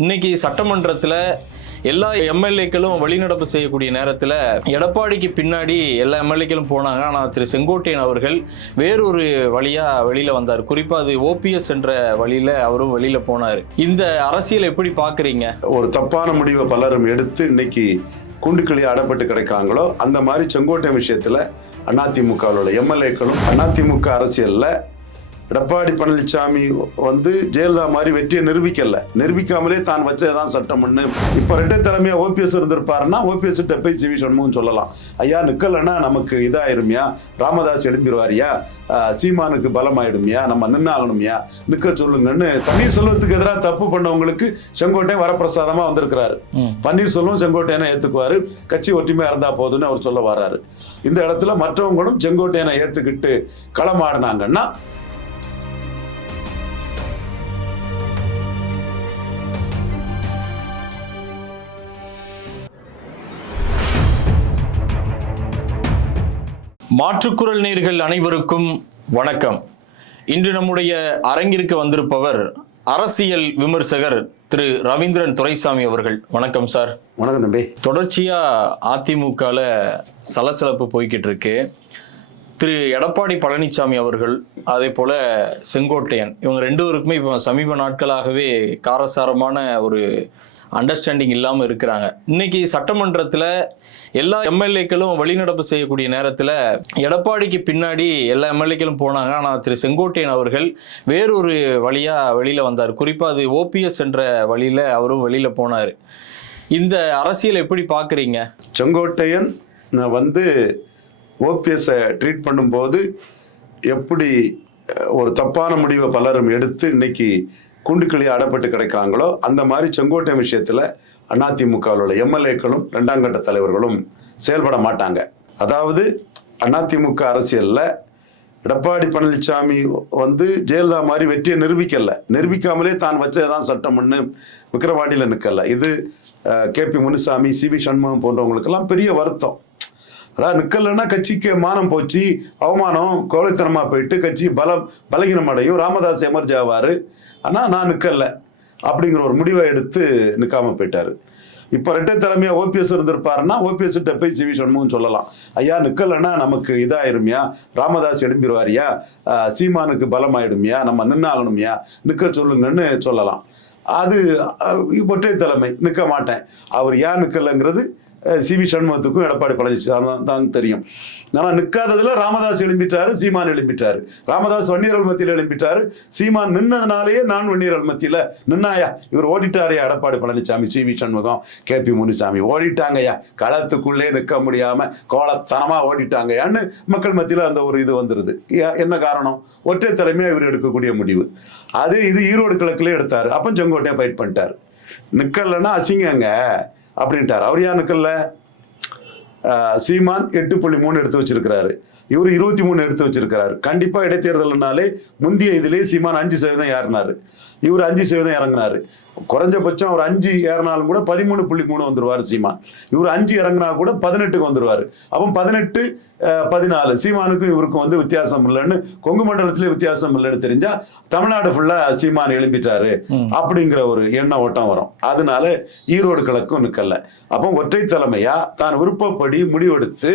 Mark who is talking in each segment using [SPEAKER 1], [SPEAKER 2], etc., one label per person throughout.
[SPEAKER 1] இன்னைக்கு சட்டமன்றத்தில் எல்லா எம்எல்ஏக்களும் வெளிநடப்பு செய்யக்கூடிய நேரத்தில் எடப்பாடிக்கு பின்னாடி எல்லா எம்எல்ஏக்களும் போனாங்க. ஆனால் திரு செங்கோட்டையன் அவர்கள் வேறொரு வழியாக வெளியில் வந்தார். குறிப்பாக அது ஓபிஎஸ் என்ற வழியில் அவரும் வெளியில் போனார். இந்த அரசியல் எப்படி பார்க்குறீங்க
[SPEAKER 2] ஒரு தப்பான முடிவை பலரும் எடுத்து இன்னைக்கு கூண்டுக்களி அடப்பட்டு கிடைக்காங்களோ அந்த மாதிரி செங்கோட்டை விஷயத்தில் அதிமுகவோட எம்எல்ஏக்களும் அதிமுக அரசியலில் எடப்பாடி பழனிசாமி வந்து ஜெயலலிதா மாதிரி வெற்றியை நிரூபிக்கல. நிரூபிக்காமலே தான் வச்சதுதான் சட்டம்னு இப்ப ரெட்டை தலைமையா ஓபிஎஸ் இருந்திருப்பாருன்னா ஓபிஎஸ் கிட்ட போய் சிவி சண்முகம் சொல்லலாம். ஐயா நிக்கலன்னா நமக்கு இதாயிருமியா? ராமதாஸ் எழுப்பிடுவாரியா ஆஹ் சீமானுக்கு பலமாயிடுமியா? நம்ம நின்னாகணுமியா? நிக்க சொல்லுங்கன்னு பன்னீர்செல்வத்துக்கு எதிராக தப்பு பண்ணவங்களுக்கு செங்கோட்டையன் வரப்பிரசாதமா வந்திருக்கிறாரு. பன்னீர்செல்வம் செங்கோட்டையனை ஏத்துக்குவாரு. கட்சி ஒற்றுமையா இருந்தா போதுன்னு அவர் சொல்ல வர்றாரு. இந்த இடத்துல மற்றவங்களும் செங்கோட்டையனை ஏத்துக்கிட்டு களமாடினாங்கன்னா
[SPEAKER 1] மாற்றுக்குரல் நேர்கள் அனைவருக்கும் வணக்கம். இன்று நம்முடைய அரங்கிற்கு வந்திருப்பவர் அரசியல் விமர்சகர் திரு ரவீந்திரன் துரைசாமி அவர்கள். வணக்கம் சார்.
[SPEAKER 2] வணக்கம் தம்பி.
[SPEAKER 1] தொடர்ச்சியா அதிமுகல சலசலப்பு போய்கிட்டு இருக்கு திரு எடப்பாடி பழனிசாமி அவர்கள் அதே போல செங்கோட்டையன் இவங்க ரெண்டு பேருக்குமே இப்போ சமீப நாட்களாகவே காரசாரமான ஒரு அண்டர்ஸ்டாண்டிங் இல்லாமல் இருக்கிறாங்க. இன்னைக்கு சட்டமன்றத்தில் எல்லா எம்எல்ஏக்களும் வழிநடப்பு செய்யக்கூடிய நேரத்தில் எடப்பாடிக்கு பின்னாடி எல்லா எம்எல்ஏக்களும் போனாங்க. ஆனால் திரு செங்கோட்டையன் அவர்கள் வேறொரு வழியாக வெளியில் வந்தார். குறிப்பாக அது ஓபிஎஸ் என்ற வழியில் அவரும் வெளியில் போனார். இந்த அரசியல் எப்படி பார்க்குறீங்க
[SPEAKER 2] செங்கோட்டையன் நான் வந்து ஓபிஎஸ்ஸை ட்ரீட் பண்ணும்போது எப்படி ஒரு தப்பான முடிவை பலரும் எடுத்து இன்னைக்கு கூண்டுக்களி அடப்பட்டு கிடைக்காங்களோ அந்த மாதிரி செங்கோட்டை விஷயத்தில் அதிமுகவோட எம்எல்ஏக்களும் ரெண்டாம் கட்ட தலைவர்களும் செயல்பட மாட்டாங்க. அதாவது அதிமுக அரசியலில் எடப்பாடி பழனிசாமி வந்து ஜெயலலிதா மாதிரி வெற்றியை நிரூபிக்கலை. நிரூபிக்காமலே தான் வச்சதுதான் சட்டம்னு விக்கிரவாண்டியில் நிற்கலை இது K P Munusamy C V Shanmugam போன்றவங்களுக்கெல்லாம் பெரிய வருத்தம். அதாவது நிற்கலைன்னா கட்சிக்கு மானம் போச்சு அவமானம் கோழைத்தனமாக போயிட்டு கட்சி பலம் பலகீனம் அடையும் ராமதாஸ் எமர்ஜி ஆவார். ஆனால் நான் நிற்கல அப்படிங்கிற ஒரு முடிவை எடுத்து நிற்காம போயிட்டார். இப்போ ரெட்டை தலைமையாக ஓபிஎஸ் இருந்திருப்பாருன்னா ஓபிஎஸ் கிட்ட போய் சிவி சண்முகம் சொல்லலாம். ஐயா நிற்கலன்னா நமக்கு இதாயிருமியா? ராமதாஸ் எழும்பிடுவாரியா சீமானுக்கு பலமாயிடுமியா? நம்ம நின்னாகணுமியா? நிற்க சொல்லுங்கன்னு சொல்லலாம். அது ஒற்றை தலைமை நிற்க மாட்டேன். அவர் ஏன் நிற்கலைங்கிறது சிவி சண்முகத்துக்கும் எடப்பாடி பழனிசாமி தான் தெரியும். ஆனால் நிற்காததில் ராமதாஸ் எழும்பிட்டார் சீமான் எழும்பிட்டார். ராமதாஸ் வன்னியர்கள் மத்தியில் எழும்பிட்டார். சீமான் நின்னதுனாலேயே நான் வன்னியர்கள் மத்தியில் நின்னாயா? இவர் ஓடிட்டாரையா Edappadi Palaniswami C V Shanmugam K P Munisamy. ஓடிட்டாங்கய்யா. களத்துக்குள்ளே நிற்க முடியாமல் கோலத்தனமாக ஓடிட்டாங்கயான்னு மக்கள் மத்தியில் அந்த ஒரு இது வந்துடுது என்ன காரணம்? ஒற்றை தலைமையாக இவர் எடுக்கக்கூடிய முடிவு. அது இது ஈரோடு கிழக்குல எடுத்தார். அப்போ செங்கோட்டையை ஃபைட் பண்ணிட்டார். நிக்கலன்னா அசிங்கங்க. அப்படின்ட்டார். அவர் யாருக்கல்ல சீமான் எட்டு புள்ளி மூணு எடுத்து வச்சிருக்கிறாரு. இவர் இருபத்தி மூணு எடுத்து வச்சிருக்கிறாரு. கண்டிப்பா இடைத்தேர்தல்னாலே முந்தைய இதிலே சீமான் அஞ்சு சதவீதம் யாருனாரு இவர் அஞ்சு சதவீதம் இறங்கினாரு. குறைஞ்சபட்சம் அவர் அஞ்சு ஏறினாலும் கூட பதிமூணு புள்ளி மூணு வந்துருவாரு சீமான். இவர் அஞ்சு இறங்கினா கூட பதினெட்டுக்கு வந்துருவாரு. அப்போ பதினெட்டு பதினாலு. சீமானுக்கும் இவருக்கும் வந்து வித்தியாசம் இல்லைன்னு கொங்கு மண்டலத்திலே வித்தியாசம் இல்லைன்னு தெரிஞ்சா தமிழ்நாடு ஃபுல்லா சீமான் எழுப்பிட்டாரு அப்படிங்கிற ஒரு எண்ண ஓட்டம் வரும். அதனால ஈரோடு கிழக்கும் நிக்கல. அப்போ ஒற்றை தலைமையா தான் விருப்பப்படி முடிவெடுத்து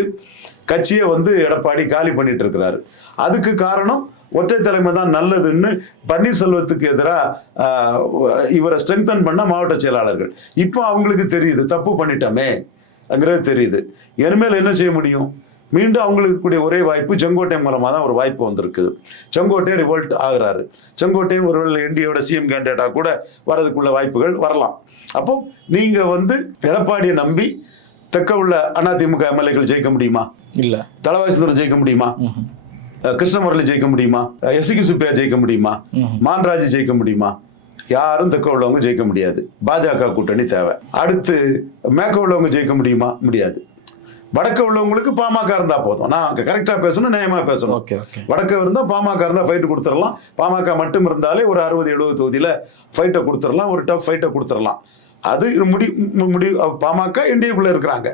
[SPEAKER 2] கட்சியை வந்து எடப்பாடி காலி பண்ணிட்டு இருக்கிறாரு. அதுக்கு காரணம் ஒற்றை தலைமை தான் நல்லதுன்னு பன்னீர்செல்வத்துக்கு எதிராக இவரை ஸ்ட்ரெங்தன் பண்ண மாவட்ட செயலாளர்கள். இப்போ அவங்களுக்கு தெரியுது தப்பு பண்ணிட்டோமே அங்கிறது தெரியுது. இனிமேல் என்ன செய்ய முடியும்? மீண்டும் அவங்களுக்கு கூடிய ஒரே வாய்ப்பு செங்கோட்டை மூலமாக தான் ஒரு வாய்ப்பு வந்திருக்குது. செங்கோட்டை ரிவோல்ட் ஆகுறாரு. செங்கோட்டையும் ஒருவேளை என்டியோட சிஎம் கேண்டிடேட்டாக கூட வரதுக்குள்ள வாய்ப்புகள் வரலாம். அப்போ நீங்க வந்து எடப்பாடியை நம்பி தெற்க உள்ள அதிமுக எம்எல்ஏக்கள் ஜெயிக்க முடியுமா?
[SPEAKER 1] இல்லை.
[SPEAKER 2] தலவாய் சுந்தரம் ஜெயிக்க முடியுமா? கிருஷ்ணமுரளி ஜெயிக்க முடியுமா? எஸ்சிக்கு சுப்பையா ஜெயிக்க முடியுமா? மான்ராஜ் ஜெயிக்க முடியுமா? யாரும் தெற்க உள்ளவங்க ஜெயிக்க முடியாது. பாஜக கூட்டணி தேவை. அடுத்து மேற்க உள்ளவங்க ஜெயிக்க முடியுமா? முடியாது. வடக்க உள்ளவங்களுக்கு பாமக இருந்தா போதும். நான் கரெக்டா பேசணும் நியாயமா பேசணும். வடக்க இருந்தா பாமக இருந்தா ஃபைட் கொடுத்துடலாம். பாமக மட்டும் இருந்தாலே ஒரு அறுபது எழுபது தொகுதியில ஃபைட்டை கொடுத்துடலாம். ஒரு டஃப் ஃபைட்டை கொடுத்துடலாம். அது முடி முடி பாமக என்டிஏக்குள்ள இருக்கிறாங்க.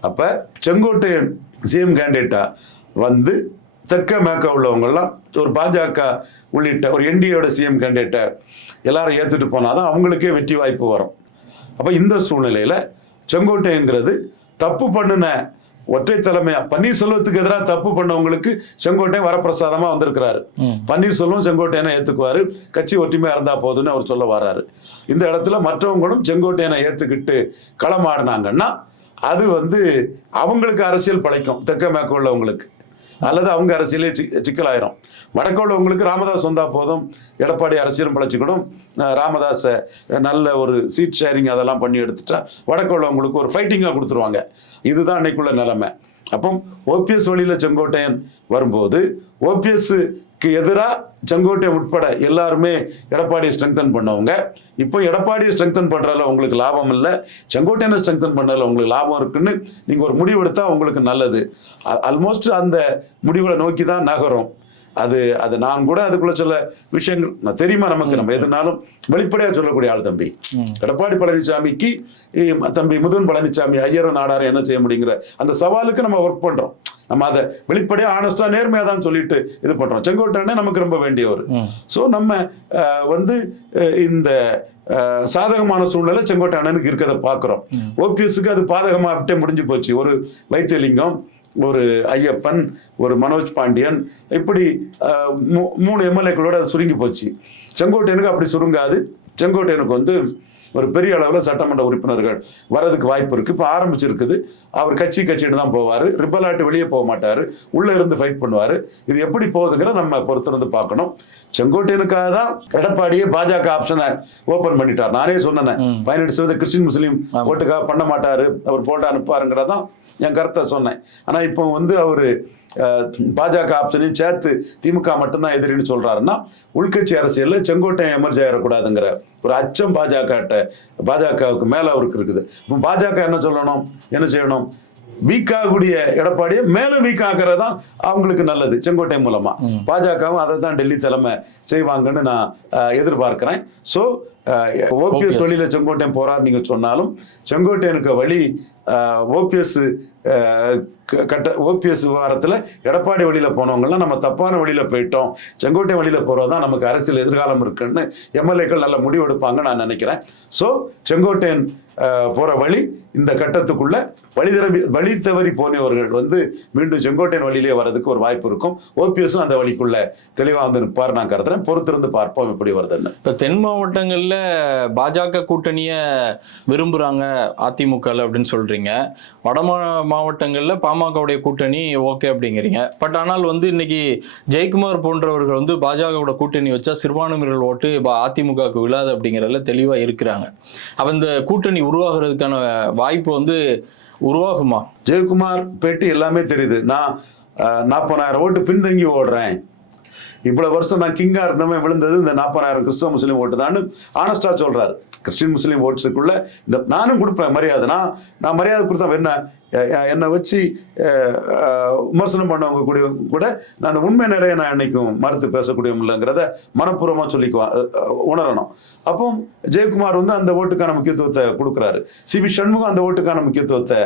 [SPEAKER 2] அப்ப செங்கோட்டையன் சிஎம் கேண்டிடேட்டா வந்து தெற்க மேற்க உள்ளவங்கெல்லாம் ஒரு பாஜக உள்ளிட்ட ஒரு என்டிஏட சிஎம் கேண்டிடேட்டை எல்லாரும் ஏற்றுட்டு போனாதான் அவங்களுக்கே வெற்றி வாய்ப்பு வரும். அப்போ இந்த சூழ்நிலையில் செங்கோட்டைங்கிறது தப்பு பண்ணின ஒற்றை தலைமையா பன்னீர்செல்வத்துக்கு எதிராக தப்பு பண்ணவங்களுக்கு செங்கோட்டையன் வரப்பிரசாதமா வந்திருக்கிறாரு. பன்னீர்செல்வம் செங்கோட்டையனை ஏத்துக்குவாரு. கட்சி ஒற்றுமையா இருந்தா போதும்னு அவர் சொல்ல வர்றாரு. இந்த இடத்துல மற்றவங்களும் செங்கோட்டையனை ஏத்துக்கிட்டு களமாடினாங்கன்னா அது வந்து அவங்களுக்கு அரசியல் பழைக்கும் தெற்க மேற்க உள்ளவங்களுக்கு. அல்லது அவங்க அரசியலே சி சிக்கலாயிரும். வடக்க உள்ளவங்களுக்கு ராமதாஸ் வந்தா போதும். எடப்பாடி அரசியலும் பழச்சிக்கணும் ராமதாஸை நல்ல ஒரு சீட் ஷேரிங் அதெல்லாம் பண்ணி எடுத்துட்டா வடக்க உள்ளவங்களுக்கு ஒரு ஃபைட்டிங்காக கொடுத்துருவாங்க. இதுதான் அன்னைக்குள்ள நிலைமை. அப்போ ஓபிஎஸ் வழியில் செங்கோட்டையன் வரும்போது ஓபிஎஸ் எதிராக செங்கோட்டை உட்பட எல்லாருமே எடப்பாடியை ஸ்ட்ரெங்தன் பண்ணவங்க. இப்போ எடப்பாடியை ஸ்ட்ரெங்தன் பண்ணுறதுல உங்களுக்கு லாபம் இல்லை. செங்கோட்டையனை ஸ்ட்ரெங்தன் பண்ணுறதுல உங்களுக்கு லாபம் இருக்குன்னு நீங்கள் ஒரு முடிவு எடுத்தால் உங்களுக்கு நல்லது. ஆல்மோஸ்ட் அந்த முடிவுகளை நோக்கி தான் நகரும். அது அது நான் கூட அதுக்குள்ள சில விஷயங்கள் தெரியுமா நமக்கு? நம்ம எதுனாலும் வெளிப்படையா சொல்லக்கூடிய ஆள் தம்பி. எடப்பாடி பழனிசாமிக்கு தம்பி முதுன் பழனிசாமி ஐயரும் நாடாரும் என்ன செய்ய முடியுங்கிற அந்த சவாலுக்கு நம்ம ஒர்க் பண்றோம். நம்ம அதை வெளிப்படையா ஆனஸ்டா நேர்மையா தான் சொல்லிட்டு இது பண்றோம். செங்கோட்டையனே நமக்கு ரொம்ப வேண்டியவர். ஸோ நம்ம வந்து இந்த சாதகமான சூழ்நிலை செங்கோட்டை அண்ணனுக்கு இருக்கிறத பார்க்குறோம் ஓபிஎஸ்க்கு அது பாதகமாகிட்டே முடிஞ்சு போச்சு. ஒரு வைத்தியலிங்கம் ஒரு ஐயப்பன் ஒரு மனோஜ் பாண்டியன் இப்படி மூணு எம்எல்ஏக்களோட அது சுருங்கி போச்சு. செங்கோட்டையனுக்கு அப்படி சுருங்காது. செங்கோட்டையனுக்கு வந்து ஒரு பெரிய அளவில் சட்டமன்ற உறுப்பினர்கள் வரதுக்கு வாய்ப்பு இருக்கு. இப்போ ஆரம்பிச்சிருக்குது. அவர் கட்சி கட்சிட்டு தான் போவார். ரிப்பலாட்டு வெளியே போக மாட்டார். உள்ள இருந்து ஃபைட் பண்ணுவார். இது எப்படி போகுதுங்கிறத நம்ம பொறுத்திருந்து பார்க்கணும். செங்கோட்டையனுக்காக தான் எடப்பாடியே பாஜக ஆப்ஷனை ஓபன் பண்ணிட்டார். நானே சொன்னேன். பதினெட்டு சதவீத கிறிஸ்டின் முஸ்லீம். ஓட்டுக்காக பண்ண மாட்டாரு. அவர் போட்டு அனுப்பாருங்கிறதான் என் கருத்தை சொன்னேன். ஆனா இப்போ வந்து அவரு பாஜக ஆப்ஷனையும் சேர்த்து திமுக மட்டும்தான் எதிரின்னு சொல்றாருன்னா உள்கட்சி அரசியல்ல செங்கோட்டையன் எமர்ஜ் ஆயிடக்கூடாதுங்கிற ஒரு அச்சம் பாஜக பாஜகவுக்கு மேல அவருக்கு இருக்குது. இப்போ பாஜக என்ன சொல்லணும்? என்ன செய்யணும்? வீக் ஆகக்கூடிய எடப்பாடியை மேலும் வீக் ஆக்குறது தான் அவங்களுக்கு நல்லது செங்கோட்டை மூலமா. பாஜகவும் அதை தான் டெல்லி தலைமை செய்வாங்கன்னு நான் எதிர்பார்க்கிறேன். So OPS. வழியில செங்கோட்டையன் போறார் நீங்க சொன்னாலும் செங்கோட்டையனுக்கு வழி ஓபிஎஸ் கட்ட ஓபிஎஸ் விவகாரத்தில் எடப்பாடி வழியில் போனவங்கலாம் நம்ம தப்பான வழியில் போயிட்டோம். செங்கோட்டை வழியில் போகிறது தான் நமக்கு அரசியல் எதிர்காலம் இருக்குன்னு எம்எல்ஏக்கள் நல்ல முடிவெடுப்பாங்க நான் நினைக்கிறேன். ஸோ செங்கோட்டையன் போகிற வழி இந்த கட்டத்துக்குள்ள வழி தவறி வழி தவறி போனவர்கள் வந்து மீண்டும் செங்கோட்டையன் வழியிலே வர்றதுக்கு ஒரு வாய்ப்பு இருக்கும். ஓபிஎஸும் அந்த வழிக்குள்ள தெளிவாக வந்து நிற்பார் நான் கருதுறேன். பொறுத்திருந்து பார்ப்போம் எப்படி வருதுன்னு.
[SPEAKER 1] இப்போ தென் மாவட்டங்களில் பாஜக கூட்டணியை விரும்புகிறாங்க அதிமுக அப்படின்னு அப்படிங்கிறீங்க. வட மாவட்டங்களில் மாவட்டங்கள்ல பாமகவுடைய கூட்டணி ஓகே அப்படிங்கிறீங்க. பட் ஆனால் வந்து இன்னைக்கு ஜெயக்குமார் போன்றவர்கள் வந்து பாஜகவோட கூட்டணி வச்சா சிறுபான்மையினர் ஓட்டு இப்போ அதிமுகவுக்கு விழாது அப்படிங்கிறதுல தெளிவா இருக்கிறாங்க. அப்போ இந்த கூட்டணி உருவாகிறதுக்கான வாய்ப்பு வந்து உருவாகுமா?
[SPEAKER 2] ஜெயக்குமார் பேட்டி எல்லாமே தெரியுது. நான் நாற்பதாயிரம் ஓட்டு பின்தங்கி ஓடுறேன். இவ்வளவு வருஷம் நான் கிங்கா இருந்தவன் விழுந்தது இந்த நாற்பதாயிரம் கிறிஸ்தவ முஸ்லீம் ஓட்டு தான் ஆனஸ்டா சொல்றாரு. கிறிஸ்டின் முஸ்லீம் ஓட்ஸுக்குள்ள இந்த நானும் கொடுப்பேன் மரியாதை நான் நான் மரியாதை கொடுத்தா என்ன? என்னை வச்சு விமர்சனம் பண்ணவங்க கூட கூட நான் அந்த உண்மை நிறைய நான் என்னைக்கும் மறுத்து பேசக்கூடியவங்கிறத மனப்பூர்வமாக சொல்லி உணரணும். அப்போ ஜெயக்குமார் வந்து அந்த ஓட்டுக்கான முக்கியத்துவத்தை கொடுக்குறாரு. சிபி சண்முகம் அந்த ஓட்டுக்கான முக்கியத்துவத்தை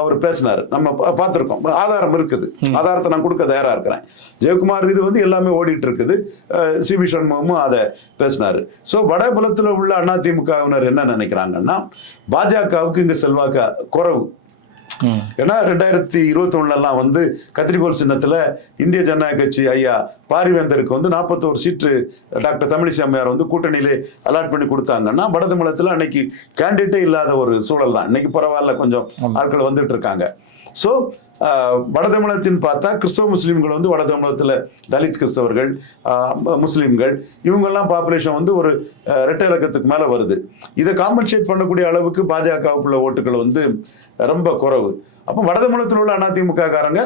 [SPEAKER 2] அவர் பேசினார். நம்ம பார்த்திருக்கோம். ஆதாரம் இருக்குது. ஆதாரத்தை நான் கொடுக்க தயாரா இருக்கிறேன். ஜெயக்குமார் இது வந்து எல்லாமே ஓடிட்டு இருக்குது சிபி சண்முகமும் அதை பேசினாரு. ஸோ வடபுலத்தில் உள்ள அதிமுகவினர் என்ன நினைக்கிறாங்கன்னா பாஜகவுக்கு இங்க செல்வாக்கு குறைவு. ஏன்னா ரெண்டாயிரத்தி இருபத்தி ஒண்ணுலாம் வந்து கத்திரிக்கோள் சின்னத்துல இந்திய ஜனநாயக கட்சி ஐயா பாரிவேந்தருக்கு வந்து நாற்பத்தோரு சீட்டு டாக்டர் தமிழிசை அம்மையார் வந்து கூட்டணியிலே அலாட் பண்ணி கொடுத்தாங்கன்னா வடதமிழத்துல அன்னைக்கு கேண்டிடேட்டே இல்லாத ஒரு சூழல் தான் இன்னைக்கு பரவாயில்ல கொஞ்சம் ஆட்கள் வந்துட்டு இருக்காங்க. ஸோ வடதமிழத்தின் பார்த்தா கிறிஸ்தவ முஸ்லீம்கள் வந்து வடதமிழத்தில் தலித் கிறிஸ்தவர்கள் முஸ்லீம்கள். இவங்கெல்லாம் பாப்புலேஷன் வந்து ஒரு ரெட்டை இலக்கத்துக்கு மேலே வருது. இதை காம்பன்சேட் பண்ணக்கூடிய அளவுக்கு பாஜகவுக்குள்ள ஓட்டுகள் வந்து ரொம்ப குறைவு. அப்போ வடதமிழத்தில் உள்ள அதிமுக காரங்க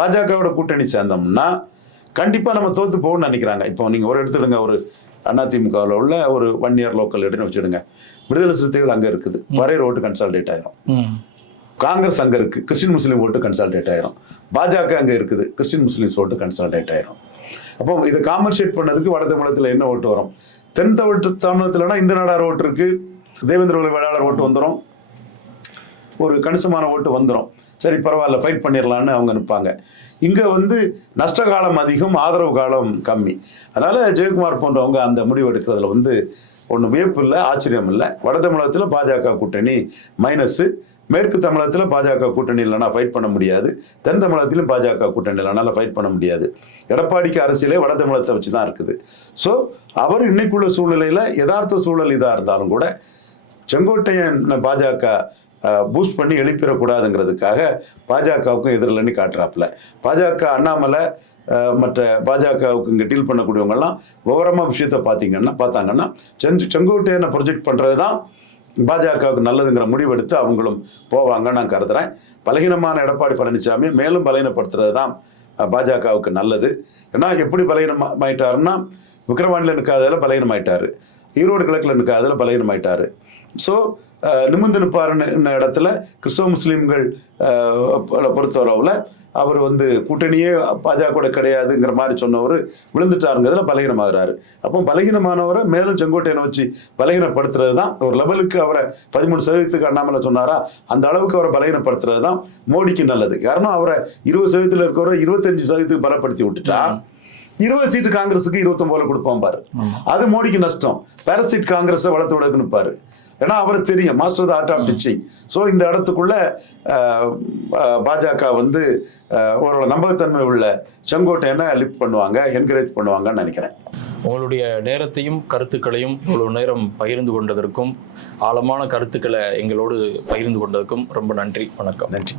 [SPEAKER 2] பாஜகவோட கூட்டணி சேர்ந்தோம்னா கண்டிப்பா நம்ம தோத்து போகணும்னு நினைக்கிறாங்க. இப்போ நீங்க ஒரு எடுத்துடுங்க ஒரு அதிமுகவில் உள்ள ஒரு ஒன் இயர் லோக்கல் எடுன்னு வச்சுடுங்க. விடுதலை சிறுத்தைகள் அங்க இருக்குது. வரையர் ஓட்டு கன்சால்டேட் ஆயிரும்
[SPEAKER 1] ம்.
[SPEAKER 2] காங்கிரஸ் அங்கே இருக்குது கிறிஸ்டின் முஸ்லீம் ஓட்டு கன்சால்டேட் ஆயிரும். பாஜக அங்கே இருக்குது. கிறிஸ்டின் முஸ்லீம்ஸ் ஓட்டு கன்சால்டேட் ஆயிரும். அப்போ இதை காம்பன்சேட் பண்ணதுக்கு வட தமிழகத்தில் என்ன ஓட்டு வரும்? தென் தமிழ் தமிழகத்தில்னா இந்த நாடார் ஓட்டு இருக்குது தேவேந்திர குல வேளாளர் ஓட்டு வந்துடும் ஒரு கணிசமான ஓட்டு வந்துடும் சரி பரவாயில்ல ஃபைட் பண்ணிடலான்னு அவங்க நிற்பாங்க இங்கே வந்து நஷ்ட காலம் அதிகம் ஆதரவு காலம் கம்மி. அதனால் ஜெயக்குமார் போன்றவங்க அந்த முடிவு எடுக்கிறதுல வந்து ஒன்றும் வியப்பு இல்லை ஆச்சரியம் இல்லை வட தமிழகத்தில் பாஜக கூட்டணி மைனஸு மேற்கு தமிழகத்தில் பாஜக கூட்டணி இல்லைனா ஃபைட் பண்ண முடியாது. தென் தமிழகத்திலும் பாஜக கூட்டணி இல்லைனால ஃபைட் பண்ண முடியாது. எடப்பாடிக்கு அரசியலே வட தமிழகத்தை வச்சு தான் இருக்குது. ஸோ அவர் இன்னைக்குள்ள சூழ்நிலையில் யதார்த்த சூழல் இதாக இருந்தாலும் கூட செங்கோட்டையன் பாஜக பூஸ்ட் பண்ணி எழுப்பிடக்கூடாதுங்கிறதுக்காக பாஜகவுக்கும் எதிரில்னு காட்டுறாப்புல. பாஜக அண்ணாமலை மற்ற பாஜகவுக்கு இங்கே டீல் பண்ணக்கூடியவங்கெல்லாம் விவரமாக விஷயத்தை பார்த்தீங்கன்னா பார்த்தாங்கன்னா செஞ்சு செங்கோட்டையனை ப்ரொஜெக்ட் பண்ணுறது தான் பாஜகவுக்கு நல்லதுங்கிற முடிவெடுத்து அவங்களும் போவாங்கன்னு நான் கருதுறேன். பலகீனமான எடப்பாடி பழனிசாமி மேலும் பலகீனப்படுத்துறது தான் பாஜகவுக்கு நல்லது. ஏன்னா எப்படி பலகீனமாயிட்டாருன்னா விக்கிரவாண்டியில் நிற்காததில் பலகீனமாயிட்டார். ஈரோடு கிழக்கில் நிற்காததில் பலகீனமாயிட்டார். ஸோ நிமிர்ந்து நிற்பாருன்னு இடத்துல கிறிஸ்தவ முஸ்லீம்கள் பொ- பொறுத்தவரவில் அவர் வந்து கூட்டணியே பாஜக கூட கிடையாதுங்கிற மாதிரி சொன்னவர் விழுந்துட்டாருங்கிறதுல பலகீனமாகிறாரு. அப்போ பலகீனமானவரை மேலும் செங்கோட்டையனை வச்சு பலகீனப்படுத்துறது தான் ஒரு லெவலுக்கு அவரை பதிமூணு சதவீதத்துக்கு அண்ணாமலை சொன்னாரா அந்த அளவுக்கு அவரை பலகீனப்படுத்துறது தான் மோடிக்கு நல்லது. காரணம் அவரை இருபது சதவீதத்தில் இருக்கிறவரை இருபத்தஞ்சு சதவீதத்துக்கு பலப்படுத்தி விட்டுட்டா இருபது சீட்டு காங்கிரஸுக்கு இருபத்தொன்பதுல கொடுப்பான் பாரு. அது மோடிக்கு நஷ்டம். பேரசீட் காங்கிரஸை வளர்த்து விடக்கு நிற்பாரு ஏன்னா அவருக்கு தெரியும் master the art of teaching so இந்த இடத்துக்குள்ள பாஜக வந்து ஒரு நம்பகத்தன்மை உள்ள செங்கோட்டையனை லிஃப்ட் பண்ணுவாங்க என்கரேஜ் பண்ணுவாங்கன்னு நினைக்கிறேன்.
[SPEAKER 1] உங்களுடைய நேரத்தையும் கருத்துக்களையும் இவ்வளவு நேரம் பகிர்ந்து கொண்டதற்கும் ஆழமான கருத்துக்களை எங்களோடு பகிர்ந்து கொண்டதற்கும் ரொம்ப நன்றி வணக்கம்.
[SPEAKER 2] நன்றி.